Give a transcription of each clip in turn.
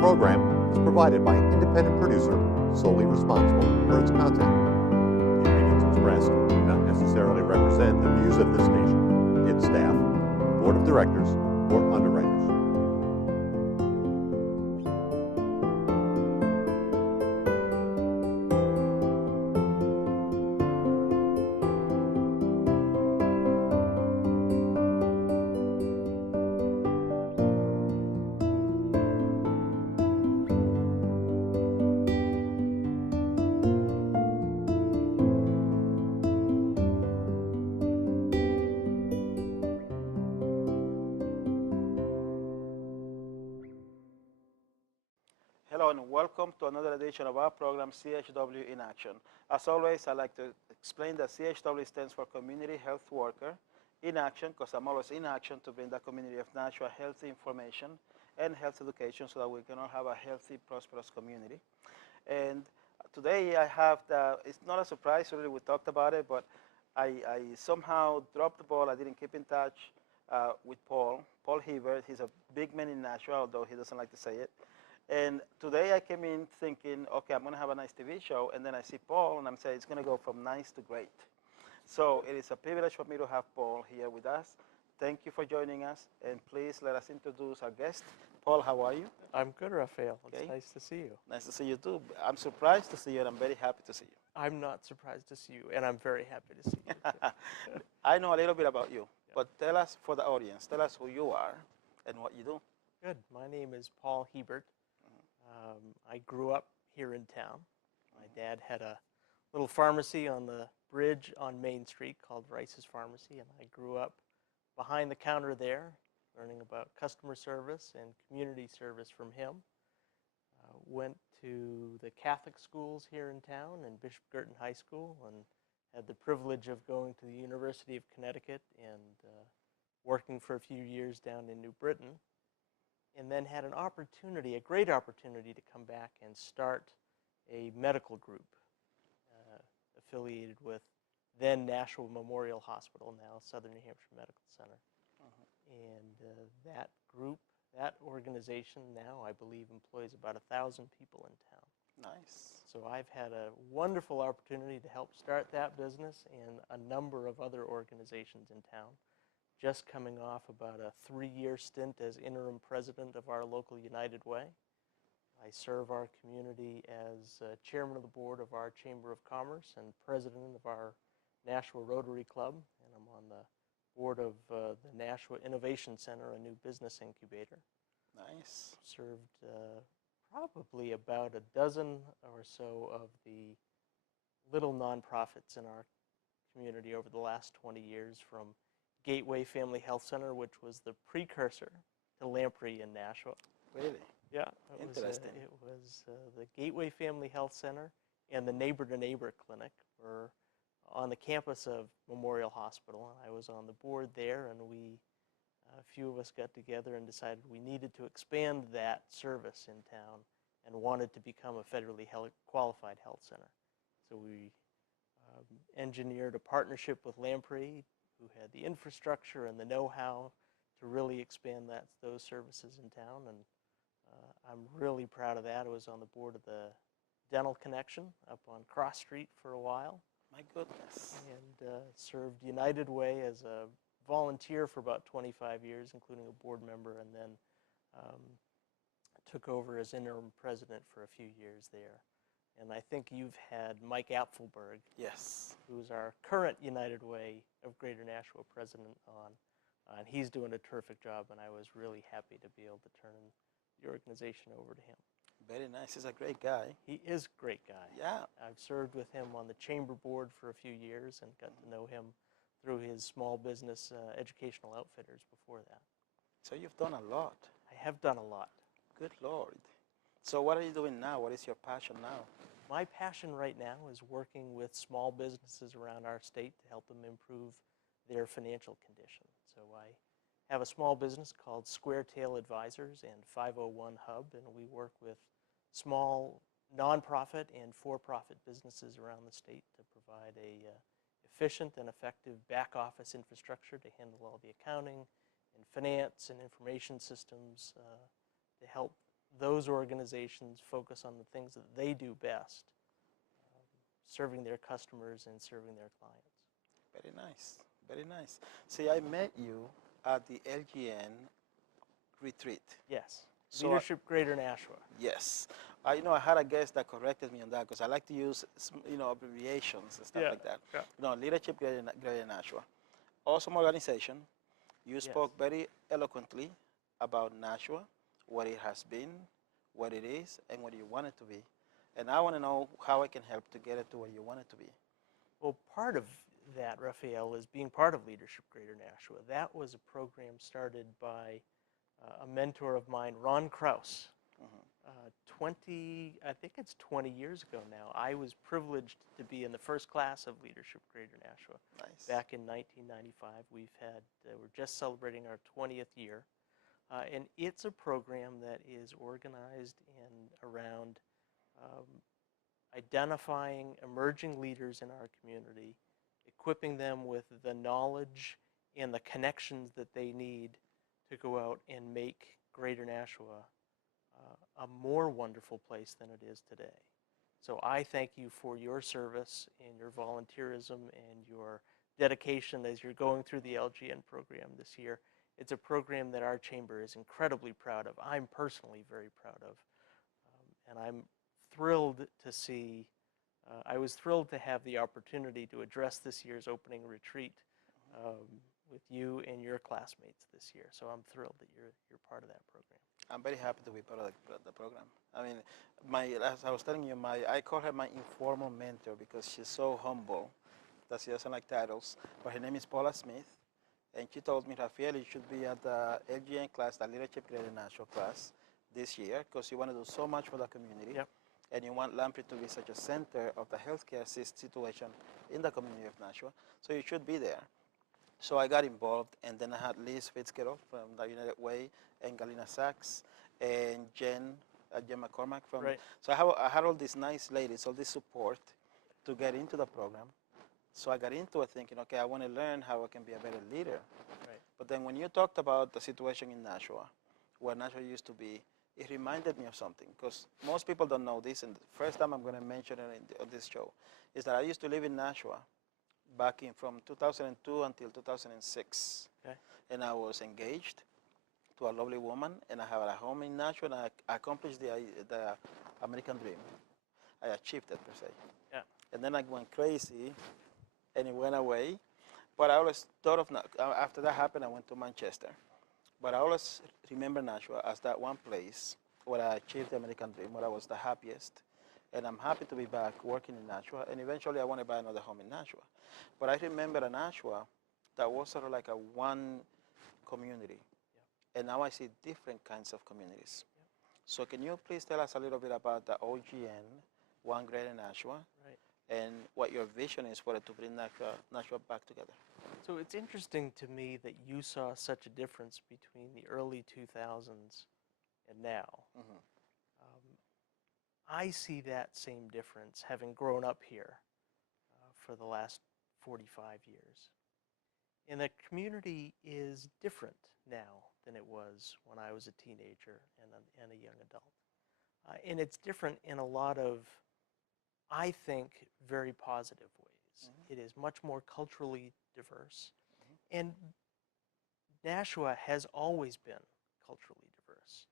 program is provided by an independent producer solely responsible for its content. The opinions expressed do not necessarily represent the views of this station, its staff, board of directors, or underwriters. Hello and welcome to another edition of our program, CHW in Action. As always, I'd like to explain that CHW stands for Community Health Worker in Action, because I'm always in action to bring the community of Nashua healthy information and health education so that we can all have a healthy, prosperous community. And today I have it's not a surprise, really, we talked about it, but I somehow dropped the ball. I didn't keep in touch with Paul Hebert. He's a big man in Nashua, although he doesn't like to say it. And today I came in thinking, okay, I'm going to have a nice TV show, and then I see Paul, and I'm saying it's going to go from nice to great. So it is a privilege for me to have Paul here with us. Thank you for joining us, and please let us introduce our guest. Paul, how are you? I'm good, Rafael. Okay. It's nice to see you. Nice to see you too. I'm surprised to see you, and I'm very happy to see you. I'm not surprised to see you, and I'm very happy to see you. I know a little bit about you, but tell us, for the audience, tell us who you are and what you do. Good. My name is Paul Hebert. I grew up here in town. My dad had a little pharmacy on the bridge on Main Street called Rice's Pharmacy, and I grew up behind the counter there, learning about customer service and community service from him. Went to the Catholic schools here in town and Bishop Girton High School, and had the privilege of going to the University of Connecticut and working for a few years down in New Britain. And then had an opportunity, a great opportunity, to come back and start a medical group affiliated with then Nashua Memorial Hospital, now Southern New Hampshire Medical Center. And that group, that organization now, I believe, employs about 1,000 people in town. Nice. So I've had a wonderful opportunity to help start that business and a number of other organizations in town. Just coming off about a 3-year stint as interim president of our local United Way. I serve our community as chairman of the board of our Chamber of Commerce and president of our Nashua Rotary Club, and I'm on the board of the Nashua Innovation Center, a new business incubator. Nice. Served probably about a dozen or so of the little nonprofits in our community over the last 20 years, from Gateway Family Health Center, which was the precursor to Lamprey in Nashua. Really? Yeah. Interesting. It was the Gateway Family Health Center and the Neighbor to Neighbor Clinic were on the campus of Memorial Hospital, and I was on the board there, and a few of us got together and decided we needed to expand that service in town and wanted to become a federally qualified health center. So we engineered a partnership with Lamprey, who had the infrastructure and the know-how to really expand those services in town, and I'm really proud of that. I was on the board of the Dental Connection up on Cross Street for a while. My goodness. And served United Way as a volunteer for about 25 years, including a board member, and then took over as interim president for a few years there. And I think you've had Mike Apfelberg, Yes. who's our current United Way of Greater Nashua president on, and he's doing a terrific job, and I was really happy to be able to turn the organization over to him. Very nice. He's a great guy. He is a great guy. Yeah. I've served with him on the chamber board for a few years and got to know him through his small business educational outfitters before that. So you've done a lot. I have done a lot. Good Lord. So what are you doing now? What is your passion now? My passion right now is working with small businesses around our state to help them improve their financial condition. So I have a small business called Square Tail Advisors and 501 Hub, and we work with small nonprofit and for-profit businesses around the state to provide a efficient and effective back office infrastructure to handle all the accounting and finance and information systems to help those organizations focus on the things that they do best, serving their customers and serving their clients. Very nice. Very nice. See, I met you at the LGN retreat. Yes. So Leadership Greater Nashua. yes. I had a guest that corrected me on that because I like to use, abbreviations and stuff Yeah, like that. yeah. Leadership Greater Nashua. Awesome organization. You Yes. spoke very eloquently about Nashua, what it has been, what it is, and what you want it to be. And I want to know how I can help to get it to where you want it to be. Well, part of that, Raphael, is being part of Leadership Greater Nashua. That was a program started by a mentor of mine, Ron Kraus. 20 years ago now. I was privileged to be in the first class of Leadership Greater Nashua. Nice. Back in 1995. We're just celebrating our 20th year. And it's a program that is organized around identifying emerging leaders in our community, equipping them with the knowledge and the connections that they need to go out and make Greater Nashua a more wonderful place than it is today. So I thank you for your service and your volunteerism and your dedication as you're going through the LGN program this year. It's a program that our chamber is incredibly proud of. I'm personally very proud of. And I'm thrilled to see, I was thrilled to have the opportunity to address this year's opening retreat with you and your classmates this year. So I'm thrilled that you're part of that program. I'm very happy to be part of the program. I mean, as I was telling you, I call her my informal mentor because she's so humble that she doesn't like titles. But her name is Paula Smith, and she told me, Rafael, you should be at the LGN class, the Leadership Greater Nashua class this year because you want to do so much for the community. Yep. And you want Lamprey to be such a center of the healthcare situation in the community of Nashua. So you should be there. So I got involved, and then I had Liz Fitzgerald from the United Way, and Galina Sachs, and Jen McCormack from. Right. So I had all these nice ladies, all this support to get into the program. So I got into it thinking, okay, I want to learn how I can be a better leader. Right. But then when you talked about the situation in Nashua, where Nashua used to be, it reminded me of something, because most people don't know this, and the first time I'm going to mention it on this show, is that I used to live in Nashua back from 2002 until 2006. Okay. And I was engaged to a lovely woman, and I have a home in Nashua, and I accomplished the American dream. I achieved it, per se. Yeah. And then I went crazy, and it went away. But I always thought of, after that happened, I went to Manchester. But I always remember Nashua as that one place where I achieved the American dream, where I was the happiest. And I'm happy to be back working in Nashua, and eventually I want to buy another home in Nashua. But I remember a Nashua that was sort of like a one community. Yeah. And now I see different kinds of communities. Yeah. So can you please tell us a little bit about the OGN, One Greater Nashua, right, and what your vision is for it to bring Nashua back together? So it's interesting to me that you saw such a difference between the early 2000s and now. Mm-hmm. I see that same difference having grown up here for the last 45 years. And the community is different now than it was when I was a teenager and a young adult. And it's different in a lot of, I think, very positive ways. Mm-hmm. It is much more culturally diverse. Mm-hmm. And Nashua has always been culturally diverse.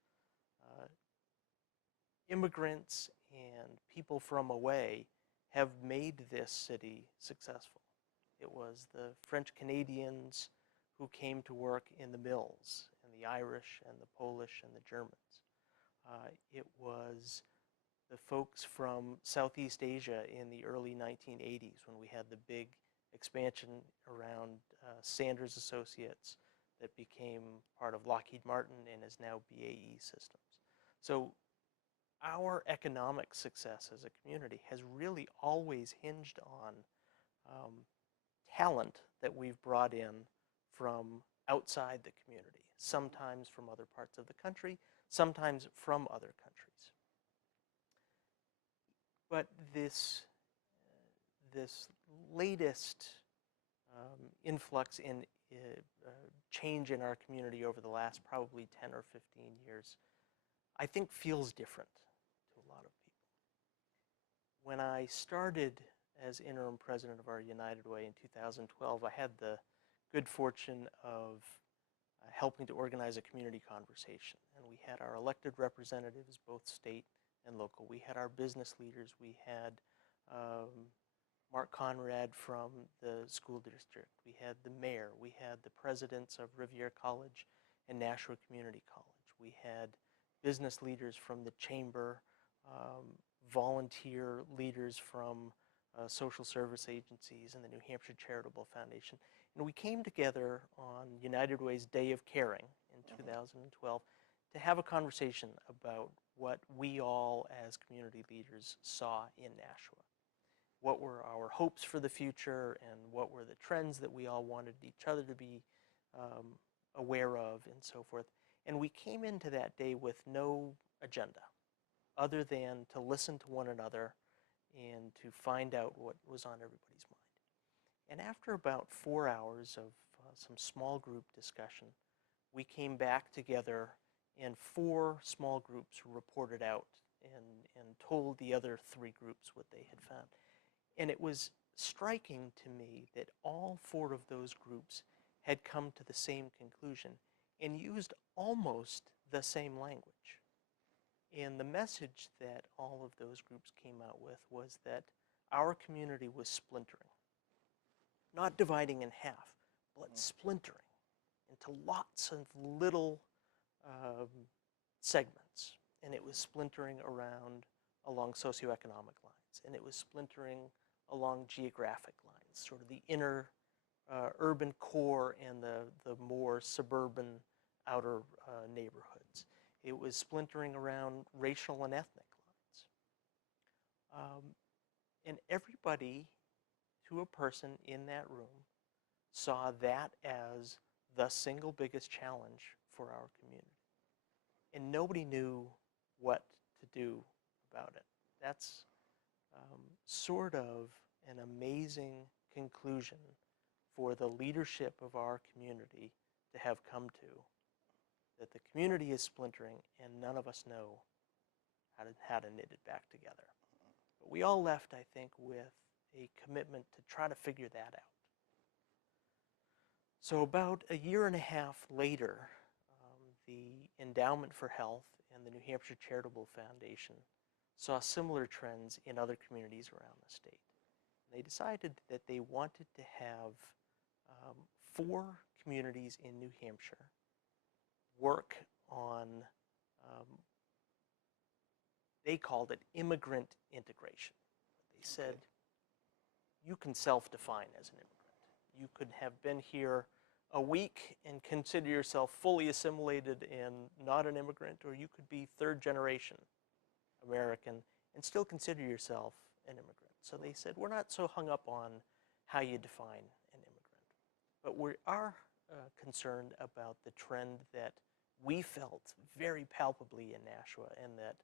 Immigrants and people from away have made this city successful. It was the French Canadians who came to work in the mills, and the Irish and the Polish and the Germans. It was the folks from Southeast Asia in the early 1980s when we had the big expansion around Sanders Associates that became part of Lockheed Martin and is now BAE Systems. So our economic success as a community has really always hinged on talent that we've brought in from outside the community, sometimes from other parts of the country, sometimes from other countries. But this latest influx in change in our community over the last probably 10 or 15 years I think feels different to a lot of people. When I started as interim president of our United Way in 2012, I had the good fortune of helping to organize a community conversation. And we had our elected representatives, both state and local. We had our business leaders. We had Mark Conrad from the school district. We had the mayor. We had the presidents of Riviera College and Nashua Community College. We had business leaders from the chamber, volunteer leaders from social service agencies and the New Hampshire Charitable Foundation. And we came together on United Way's Day of Caring in 2012 to have a conversation about what we all as community leaders saw in Nashua. What were our hopes for the future, and what were the trends that we all wanted each other to be aware of, and so forth. And we came into that day with no agenda other than to listen to one another and to find out what was on everybody's mind. And after about 4 hours of some small group discussion, we came back together, and 4 small groups reported out and told the other 3 groups what they had found. And it was striking to me that all 4 of those groups had come to the same conclusion and used almost the same language. And the message that all of those groups came out with was that our community was splintering. Not dividing in half, but splintering into lots of little segments. And it was splintering along socioeconomic lines. And it was splintering along geographic lines, sort of the inner urban core and the more suburban outer neighborhoods. It was splintering around racial and ethnic lines. And everybody, to a person in that room, saw that as the single biggest challenge for our community. And nobody knew what to do about it. That's sort of an amazing conclusion for the leadership of our community to have come to, that the community is splintering and none of us know how to knit it back together. But we all left, I think, with a commitment to try to figure that out. So about a year and a half later, the Endowment for Health and the New Hampshire Charitable Foundation saw similar trends in other communities around the state. They decided that they wanted to have 4 communities in New Hampshire work on, they called it immigrant integration. They said, you can self-define as an immigrant. You could have been here a week and consider yourself fully assimilated and not an immigrant, or you could be 3rd generation American and still consider yourself an immigrant. So they said, we're not so hung up on how you define an immigrant, but we are concerned about the trend that we felt very palpably in Nashua, and that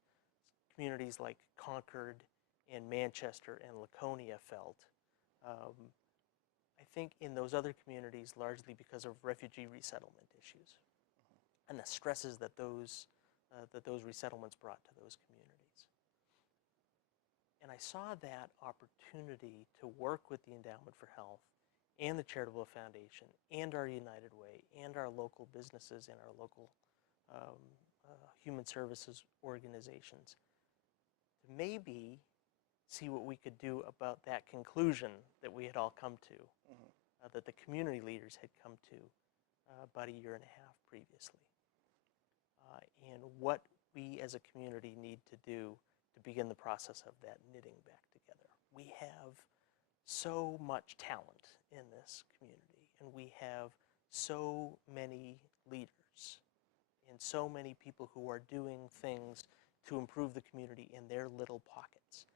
communities like Concord and Manchester and Laconia felt. I think in those other communities, largely because of refugee resettlement issues and the stresses that those resettlements brought to those communities. And I saw that opportunity to work with the Endowment for Health and the Charitable Foundation and our United Way and our local businesses and our local human services organizations to maybe see what we could do about that conclusion that we had all come to, that the community leaders had come to about a year and a half previously. And what we as a community need to do to begin the process of that knitting back together. We have so much talent in this community, and we have so many leaders and so many people who are doing things to improve the community in their little pockets.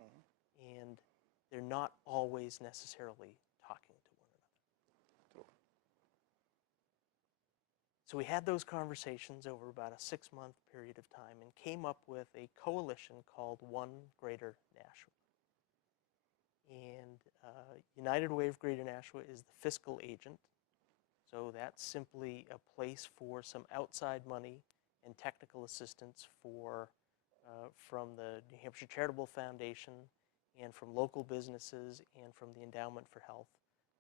And they're not always necessarily talking to one another. So we had those conversations over about a 6-month period of time and came up with a coalition called One Greater Nashua. And United Way of Greater Nashua is the fiscal agent. So that's simply a place for some outside money and technical assistance from the New Hampshire Charitable Foundation and from local businesses and from the Endowment for Health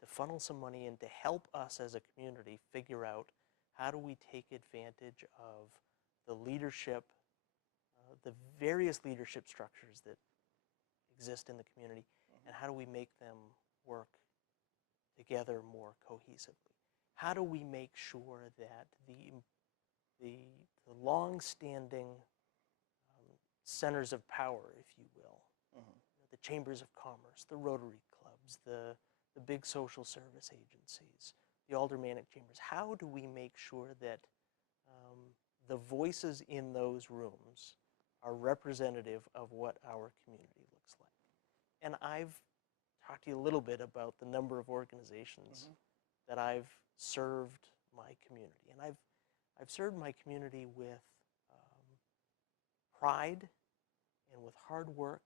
to funnel some money in to help us as a community figure out how do we take advantage of the leadership, the various leadership structures that exist in the community, and how do we make them work together more cohesively? How do we make sure that the long-standing centers of power, if you will, the chambers of commerce, the Rotary clubs, the big social service agencies, the aldermanic chambers, how do we make sure that the voices in those rooms are representative of what our community looks like? And I've talked to you a little bit about the number of organizations that I've served my community. And I've served my community with pride and with hard work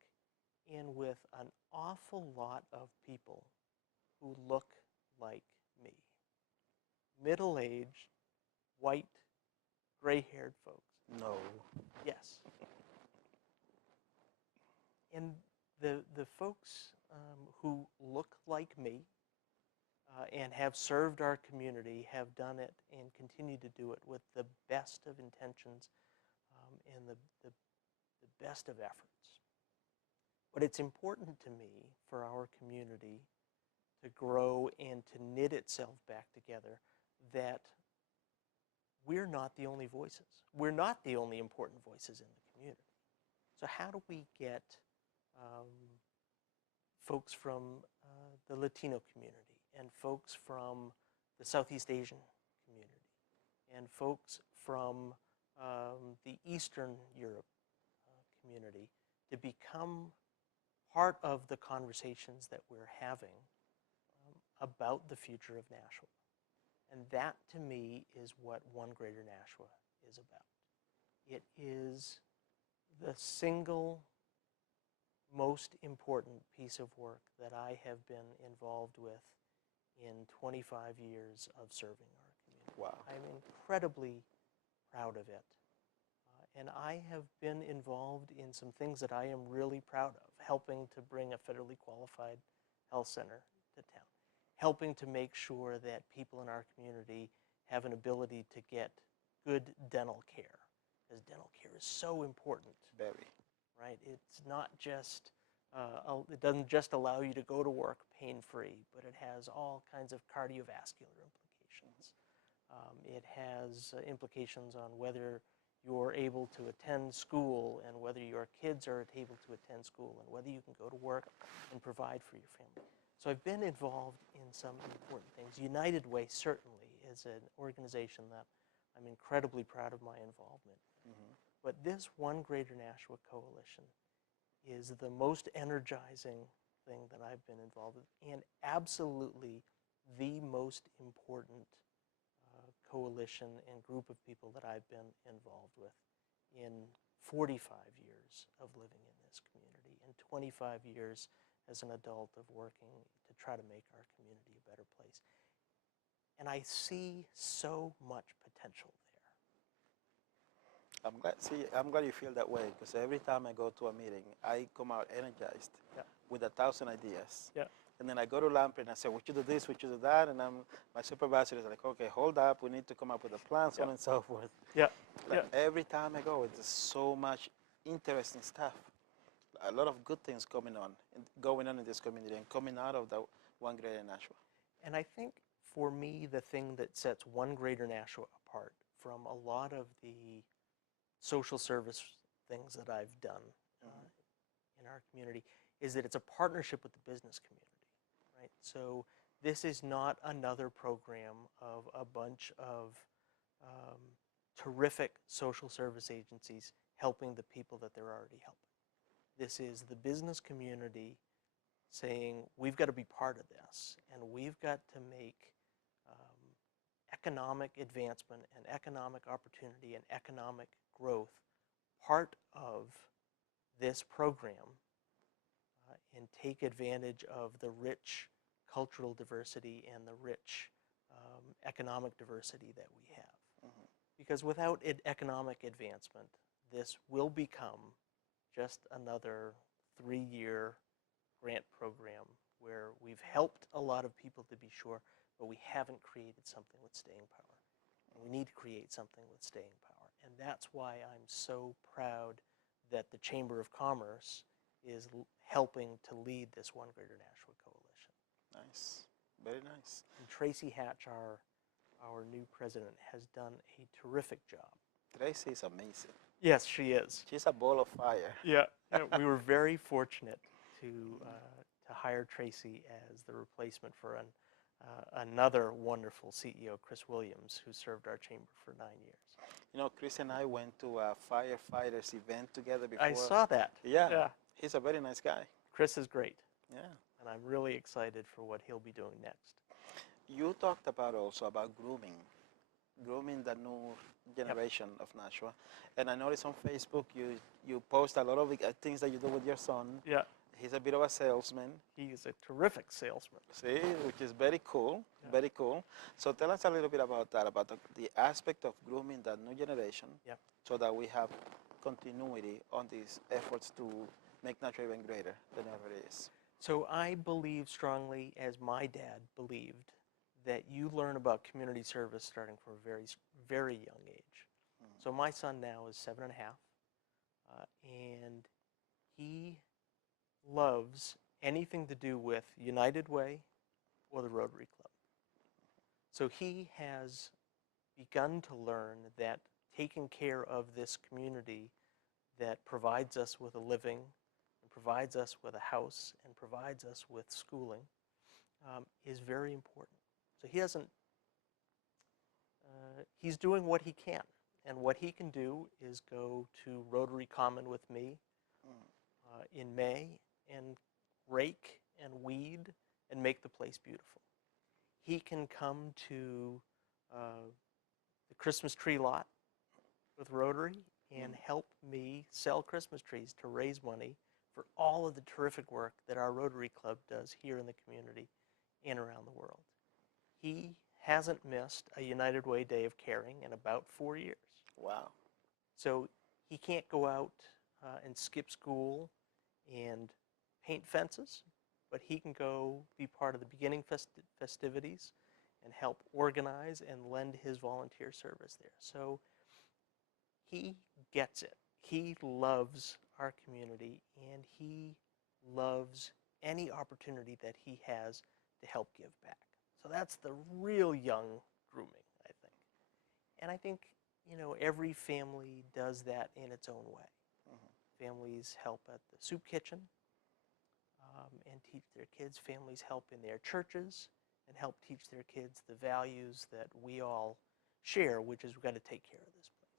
and with an awful lot of people who look like me. Middle-aged, white, gray-haired folks. No. Yes. And the folks who look like me and have served our community have done it and continue to do it with the best of intentions and the best of efforts. But it's important to me for our community to grow and to knit itself back together that we're not the only voices. We're not the only important voices in the community. So how do we get folks from the Latino community and folks from the Southeast Asian community and folks from the Eastern Europe community to become part of the conversations that we're having about the future of Nashua? And that, to me, is what One Greater Nashua is about. It is the single most important piece of work that I have been involved with in 25 years of serving our community. Wow. I'm incredibly proud of it. And I have been involved in some things that I am really proud of, helping to bring a federally qualified health center to town, helping to make sure that people in our community have an ability to get good dental care, because dental care is so important. Very. Right? It's not just, it doesn't just allow you to go to work pain-free, but it has all kinds of cardiovascular implications. It has implications on whether you're able to attend school and whether your kids are able to attend school and whether you can go to work and provide for your family. So I've been involved in some important things. United Way certainly is an organization that I'm incredibly proud of my involvement in. But this One Greater Nashua Coalition is the most energizing thing that I've been involved with, and absolutely the most important coalition and group of people that I've been involved with in 45 years of living in this community and 25 years as an adult of working to try to make our community a better place. And I see so much potential there. I'm glad you feel that way, because every time I go to a meeting, I come out energized with 1,000 ideas. Yeah. And then I go to Lamprey and I say, we should do this, we should do that. And my supervisor is like, okay, hold up, we need to come up with a plan, so on and so forth. Yeah. Like every time I go, there's so much interesting stuff. A lot of good things going on in this community and coming out of the One Greater Nashua. And I think for me, the thing that sets One Greater Nashua apart from a lot of the social service things that I've done in our community is that it's a partnership with the business community. Right? So this is not another program of a bunch of terrific social service agencies helping the people that they're already helping. This is the business community saying, we've got to be part of this, and we've got to make economic advancement and economic opportunity and economic growth part of this program and take advantage of the rich cultural diversity and the rich economic diversity that we have. Because without economic advancement, this will become just another 3-year grant program where we've helped a lot of people, to be sure, but we haven't created something with staying power. And we need to create something with staying power. And that's why I'm so proud that the Chamber of Commerce is helping to lead this One Greater Nashua Coalition. Nice. Very nice. And Tracy Hatch, our new president, has done a terrific job. Tracy is amazing. Yes, she is. She's a ball of fire. Yeah, we were very fortunate to hire Tracy as the replacement for another wonderful CEO, Chris Williams, who served our chamber for 9 years. You know, Chris and I went to a firefighters event together before. I saw that. Yeah. He's a very nice guy. Chris is great. Yeah. And I'm really excited for what he'll be doing next. You talked also about grooming the new generation of Nashua. And I noticed on Facebook you post a lot of things that you do with your son. Yeah. He's a bit of a salesman. He is a terrific salesman. See, which is very cool, very cool. So tell us a little bit about that, about the aspect of grooming that new generation, so that we have continuity on these efforts to make Nashua even greater than it already is. So I believe strongly, as my dad believed, that you learn about community service starting from a very, very young age. So my son now is 7.5, and he loves anything to do with United Way or the Rotary Club. So he has begun to learn that taking care of this community that provides us with a living, and provides us with a house, and provides us with schooling is very important. So he doesn't, he's doing what he can. And what he can do is go to Rotary Common with me in May and rake and weed and make the place beautiful. He can come to the Christmas tree lot with Rotary and help me sell Christmas trees to raise money for all of the terrific work that our Rotary Club does here in the community and around the world. He hasn't missed a United Way Day of Caring in about 4 years. Wow. So he can't go out and skip school and paint fences, but he can go be part of the beginning festivities and help organize and lend his volunteer service there. So he gets it. He loves our community, and he loves any opportunity that he has to help give back. So that's the real young grooming, I think. And I think, you know, every family does that in its own way. Families help at the soup kitchen and teach their kids. Families help in their churches and help teach their kids the values that we all share, which is we've got to take care of this place.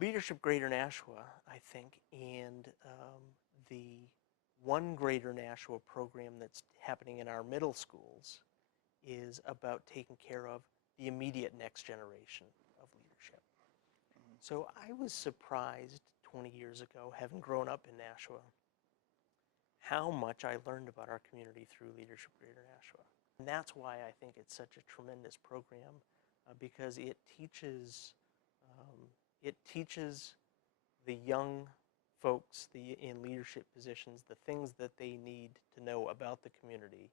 Leadership Greater Nashua, I think, and the One Greater Nashua program that's happening in our middle schools is about taking care of the immediate next generation of leadership. So I was surprised 20 years ago, having grown up in Nashua, how much I learned about our community through Leadership Greater Nashua. And that's why I think it's such a tremendous program, because it teaches the young folks in leadership positions the things that they need to know about the community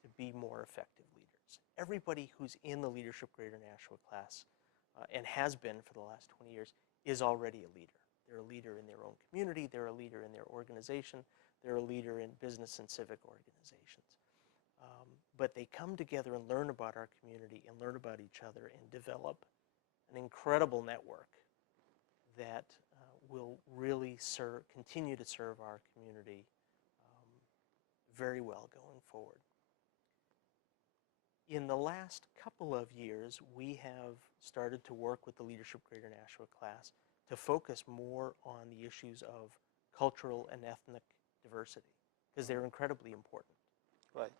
to be more effective leaders. Everybody who's in the Leadership Greater Nashua class and has been for the last 20 years is already a leader. They're a leader in their own community, they're a leader in their organization, they're a leader in business and civic organizations. But they come together and learn about our community and learn about each other and develop an incredible network that will really continue to serve our community very well going forward. In the last couple of years, we have started to work with the Leadership Greater Nashua class to focus more on the issues of cultural and ethnic diversity, because they're incredibly important. Right.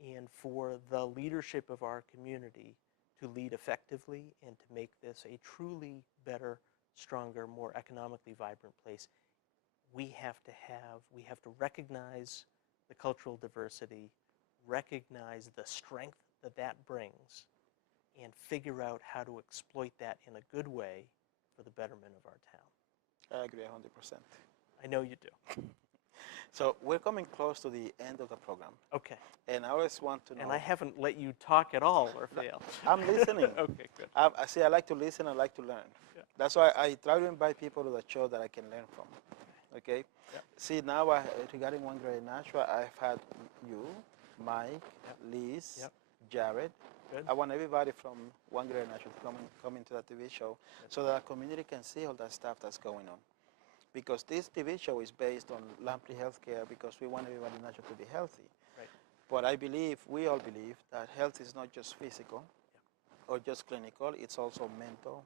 And for the leadership of our community to lead effectively and to make this a truly better, stronger, more economically vibrant place, we have to recognize the cultural diversity, recognize the strength that that brings, and figure out how to exploit that in a good way for the betterment of our town. I agree 100%. I know you do. So we're coming close to the end of the program, Okay. and I always want to know. And I haven't let you talk at all, Rafael. I'm listening. Okay, good. I see. I like to listen. I like to learn. Yeah. That's why I try to invite people to the show that I can learn from. Okay. Yeah. See, now regarding one grade natural, I've had you, Mike, Yep. Liz, Yep. Jared. Good. I want everybody from one grade natural to come into that TV show, so that the community can see all that stuff that's going on. Because this TV show is based on Lamprey Healthcare, because we want everybody natural to be healthy. Right. But I believe, we all believe, that health is not just physical or just clinical, it's also mental.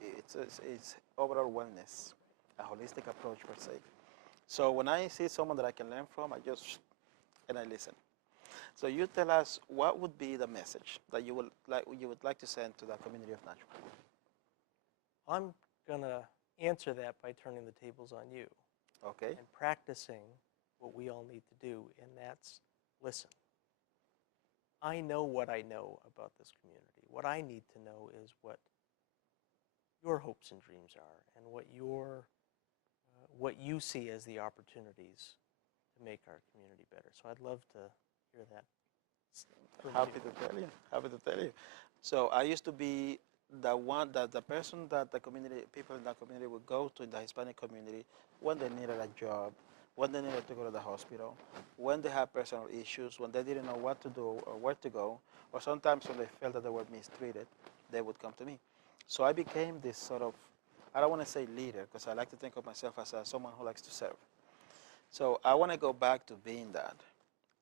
It's overall wellness, a holistic approach per se. So when I see someone that I can learn from, I listen. So you tell us, what would be the message that you would like to send to the community of natural? I'm going to answer that by turning the tables on you Okay. and practicing what we all need to do, and that's listen. I know what I know about this community. What I need to know is what your hopes and dreams are, and what you see as the opportunities to make our community better. So I'd love to hear that. Happy to tell you. So I used to be the person that people in the community would go to in the Hispanic community when they needed a job, when they needed to go to the hospital, when they had personal issues, when they didn't know what to do or where to go, or sometimes when they felt that they were mistreated, they would come to me. So I became this sort of, I don't want to say leader, because I like to think of myself as someone who likes to serve. So I want to go back to being that.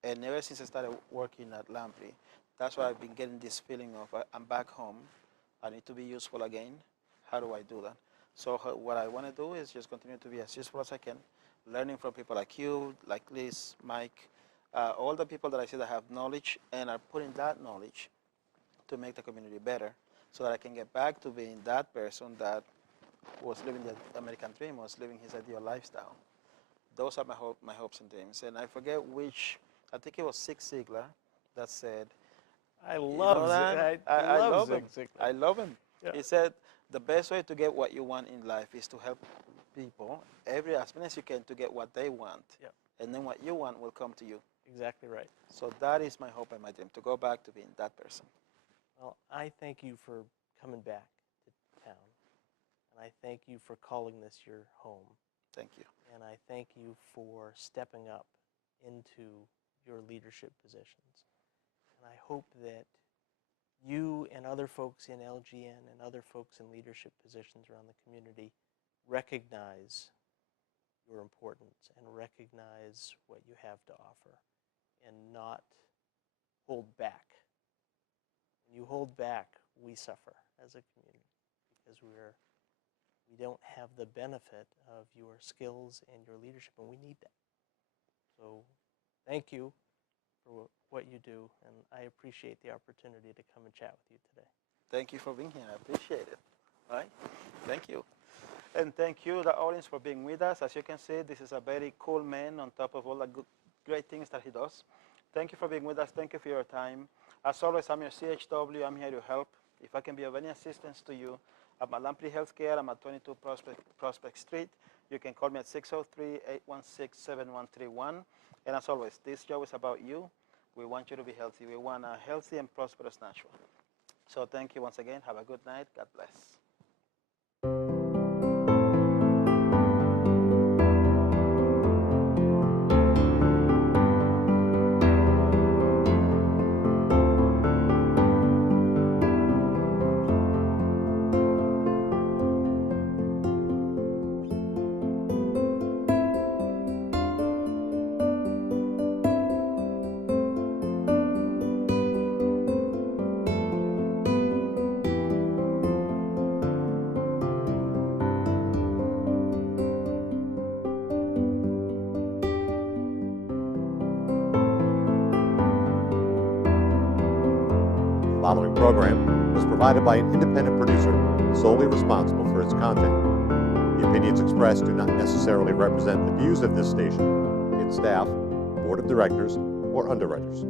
And ever since I started working at Lamprey, that's why I've been getting this feeling of I'm back home. I need to be useful again. How do I do that? So what I want to do is just continue to be as useful as I can, learning from people like you, like Liz, Mike, all the people that I see that have knowledge and are putting that knowledge to make the community better, so that I can get back to being that person that was living the American dream, was living his ideal lifestyle. Those are my hopes and dreams. And I forget which, I think it was Zig Ziglar that said, I love Zig Ziglar. I love him. Yeah. He said, the best way to get what you want in life is to help people as many as you can to get what they want. Yep. And then what you want will come to you. Exactly right. So that is my hope and my dream, to go back to being that person. Well, I thank you for coming back to town, and I thank you for calling this your home. Thank you. And I thank you for stepping up into your leadership positions. And I hope that you and other folks in LGN and other folks in leadership positions around the community recognize your importance and recognize what you have to offer and not hold back. When you hold back, we suffer as a community because we don't have the benefit of your skills and your leadership, and we need that. So thank you for what you do, and I appreciate the opportunity to come and chat with you today. Thank you for being here. I appreciate it. All right? Thank you. And thank you, the audience, for being with us. As you can see, this is a very cool man on top of all the great things that he does. Thank you for being with us. Thank you for your time. As always, I'm your CHW. I'm here to help. If I can be of any assistance to you, I'm at Lamprey Healthcare. I'm at 22 Prospect Street. You can call me at 603-816-7131. And as always, this show is about you. We want you to be healthy. We want a healthy and prosperous natural. So thank you once again. Have a good night. God bless. The following program was provided by an independent producer solely responsible for its content. The opinions expressed do not necessarily represent the views of this station, its staff, board of directors, or underwriters.